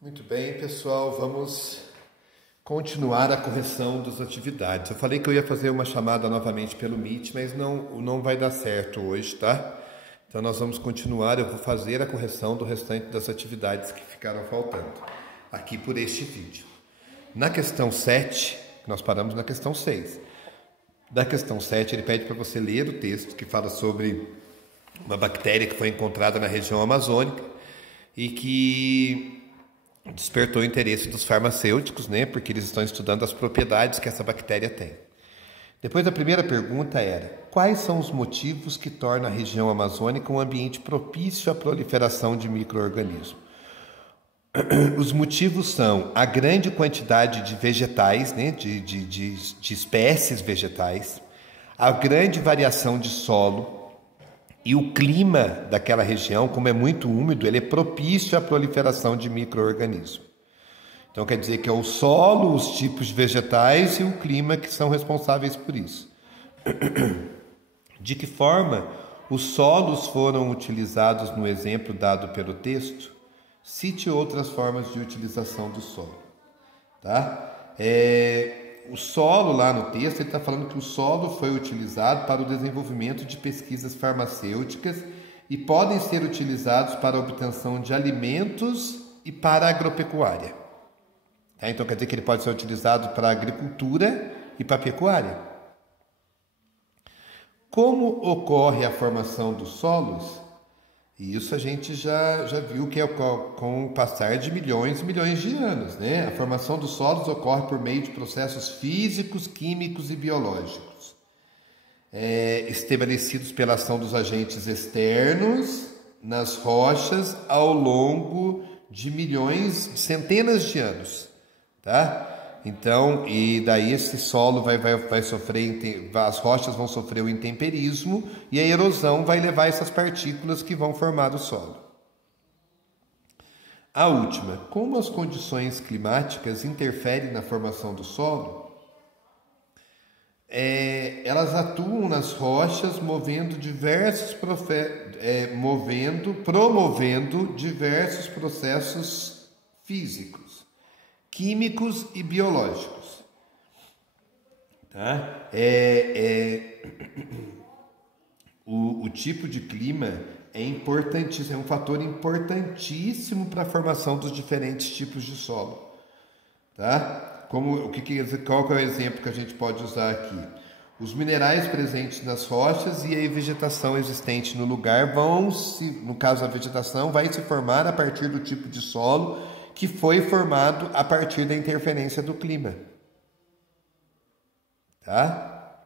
Muito bem, pessoal, vamos continuar a correção das atividades. Eu falei que eu ia fazer uma chamada novamente pelo Meet, mas não vai dar certo hoje, tá? Então nós vamos continuar, eu vou fazer a correção do restante das atividades que ficaram faltando aqui por este vídeo. Na questão 7, nós paramos na questão 6. Da questão 7, ele pede para você ler o texto que fala sobre uma bactéria que foi encontrada na região amazônica e que despertou o interesse dos farmacêuticos, né? Porque eles estão estudando as propriedades que essa bactéria tem. Depois, a primeira pergunta era: quais são os motivos que tornam a região amazônica um ambiente propício à proliferação de micro-organismos? Os motivos são a grande quantidade de vegetais, né? de espécies vegetais, a grande variação de solo, e o clima daquela região, como é muito úmido, ele é propício à proliferação de micro-organismos. Então quer dizer que é o solo, os tipos de vegetais e o clima que são responsáveis por isso. De que forma os solos foram utilizados no exemplo dado pelo texto? Cite outras formas de utilização do solo. Tá? O solo lá no texto, ele está falando que o solo foi utilizado para o desenvolvimento de pesquisas farmacêuticas e podem ser utilizados para a obtenção de alimentos e para a agropecuária. Tá? Então quer dizer que ele pode ser utilizado para a agricultura e para a pecuária. Como ocorre a formação dos solos? Isso a gente já viu que é com o passar de milhões e milhões de anos, né? A formação dos solos ocorre por meio de processos físicos, químicos e biológicos, estabelecidos pela ação dos agentes externos nas rochas ao longo de milhões, de centenas de anos, tá? Então, e daí esse solo vai sofrer, as rochas vão sofrer o intemperismo e a erosão vai levar essas partículas que vão formar o solo. A última, como as condições climáticas interferem na formação do solo? Elas atuam nas rochas promovendo diversos processos físicos, químicos e biológicos. Tá? O tipo de clima é importantíssimo, é um fator importantíssimo para a formação dos diferentes tipos de solo. Tá? Qual que é o exemplo que a gente pode usar aqui? Os minerais presentes nas rochas e a vegetação existente no lugar no caso a vegetação, vai se formar a partir do tipo de solo que foi formado a partir da interferência do clima. Tá?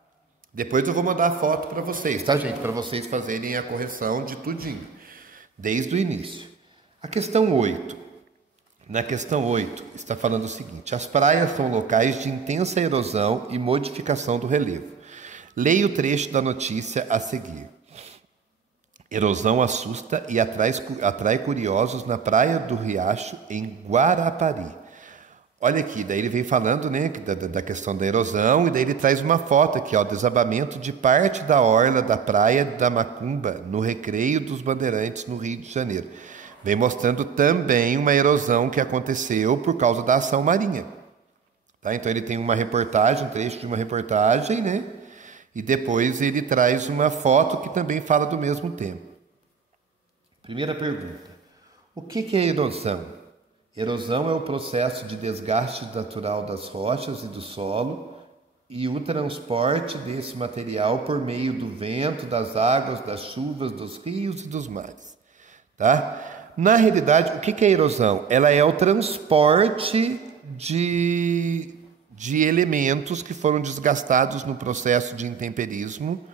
Depois eu vou mandar a foto para vocês, tá, gente? Para vocês fazerem a correção de tudinho, desde o início. A questão 8. Na questão 8, está falando o seguinte: as praias são locais de intensa erosão e modificação do relevo. Leia o trecho da notícia a seguir. Erosão assusta e atrai curiosos na praia do Riacho, em Guarapari. Olha aqui, daí ele vem falando, né, da questão da erosão, e daí ele traz uma foto aqui, ó, desabamento de parte da orla da praia da Macumba, no Recreio dos Bandeirantes, no Rio de Janeiro. Vem mostrando também uma erosão que aconteceu por causa da ação marinha. Tá? Então ele tem uma reportagem, um trecho de uma reportagem, né? E depois ele traz uma foto que também fala do mesmo tema. Primeira pergunta: o que é erosão? Erosão é o processo de desgaste natural das rochas e do solo e o transporte desse material por meio do vento, das águas, das chuvas, dos rios e dos mares. Tá? Na realidade, o que é erosão? Ela é o transporte de elementos que foram desgastados no processo de intemperismo,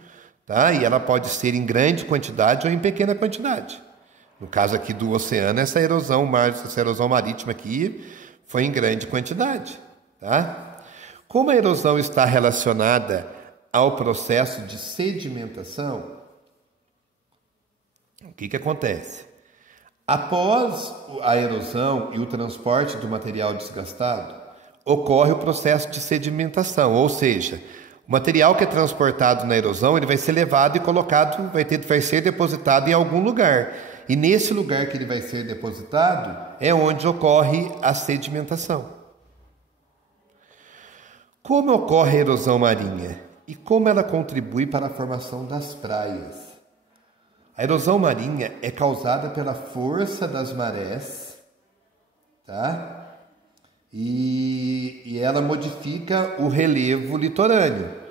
tá? E ela pode ser em grande quantidade ou em pequena quantidade. No caso aqui do oceano, essa erosão marítima aqui foi em grande quantidade. Tá? Como a erosão está relacionada ao processo de sedimentação, o que acontece? Após a erosão e o transporte do material desgastado, ocorre o processo de sedimentação, ou seja, o material que é transportado na erosão, ele vai ser levado e colocado, vai ser depositado em algum lugar. E nesse lugar que ele vai ser depositado é onde ocorre a sedimentação. Como ocorre a erosão marinha e como ela contribui para a formação das praias? A erosão marinha é causada pela força das marés, tá? E ela modifica o relevo litorâneo.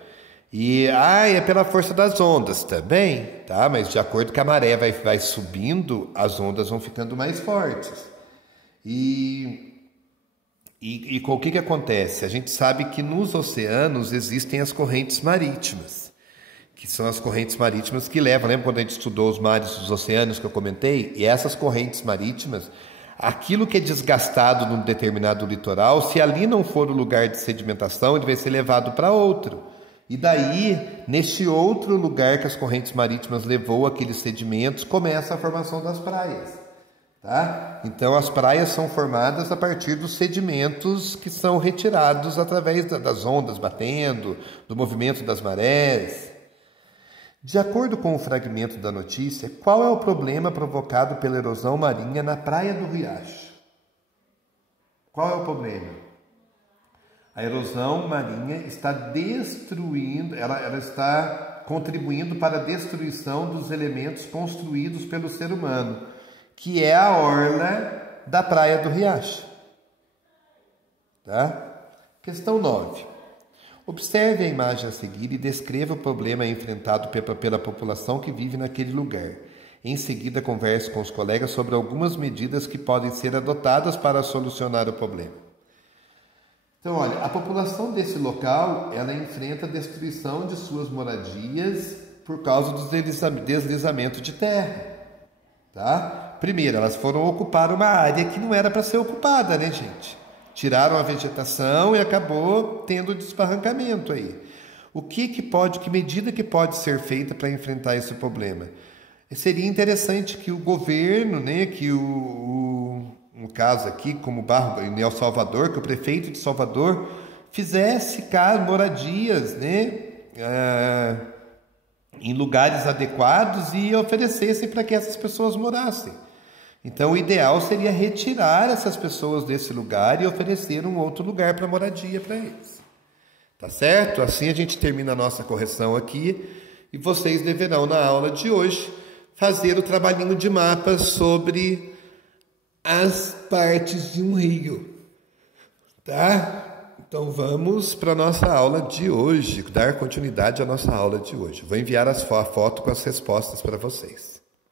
E é pela força das ondas também, tá? Mas de acordo com a maré vai subindo, as ondas vão ficando mais fortes. E com o que acontece? A gente sabe que nos oceanos existem as correntes marítimas, que são as correntes marítimas que levam, lembra quando a gente estudou os mares dos oceanos que eu comentei? E essas correntes marítimas, aquilo que é desgastado num determinado litoral, se ali não for o lugar de sedimentação, ele vai ser levado para outro. E daí, neste outro lugar que as correntes marítimas levou aqueles sedimentos, começa a formação das praias. Tá? Então, as praias são formadas a partir dos sedimentos que são retirados através das ondas batendo, do movimento das marés. De acordo com o fragmento da notícia, qual é o problema provocado pela erosão marinha na Praia do Riacho? Qual é o problema? A erosão marinha está destruindo, ela está contribuindo para a destruição dos elementos construídos pelo ser humano, que é a orla da Praia do Riacho. Tá? Questão 9. Observe a imagem a seguir e descreva o problema enfrentado pela população que vive naquele lugar. Em seguida, converse com os colegas sobre algumas medidas que podem ser adotadas para solucionar o problema. Então, olha, a população desse local, ela enfrenta a destruição de suas moradias por causa do deslizamento de terra. Tá? Primeiro, elas foram ocupar uma área que não era para ser ocupada, né, gente? Tiraram a vegetação e acabou tendo desbarrancamento aí. Que medida que pode ser feita para enfrentar esse problema? Seria interessante que o governo, né, no caso aqui, como em El Salvador, que o prefeito de Salvador fizesse moradias, né, em lugares adequados e oferecesse para que essas pessoas morassem. Então, o ideal seria retirar essas pessoas desse lugar e oferecer um outro lugar para moradia para eles. Tá certo? Assim a gente termina a nossa correção aqui e vocês deverão, na aula de hoje, fazer o trabalhinho de mapas sobre as partes de um rio. Tá? Então, vamos para a nossa aula de hoje, dar continuidade à nossa aula de hoje. Vou enviar a foto com as respostas para vocês.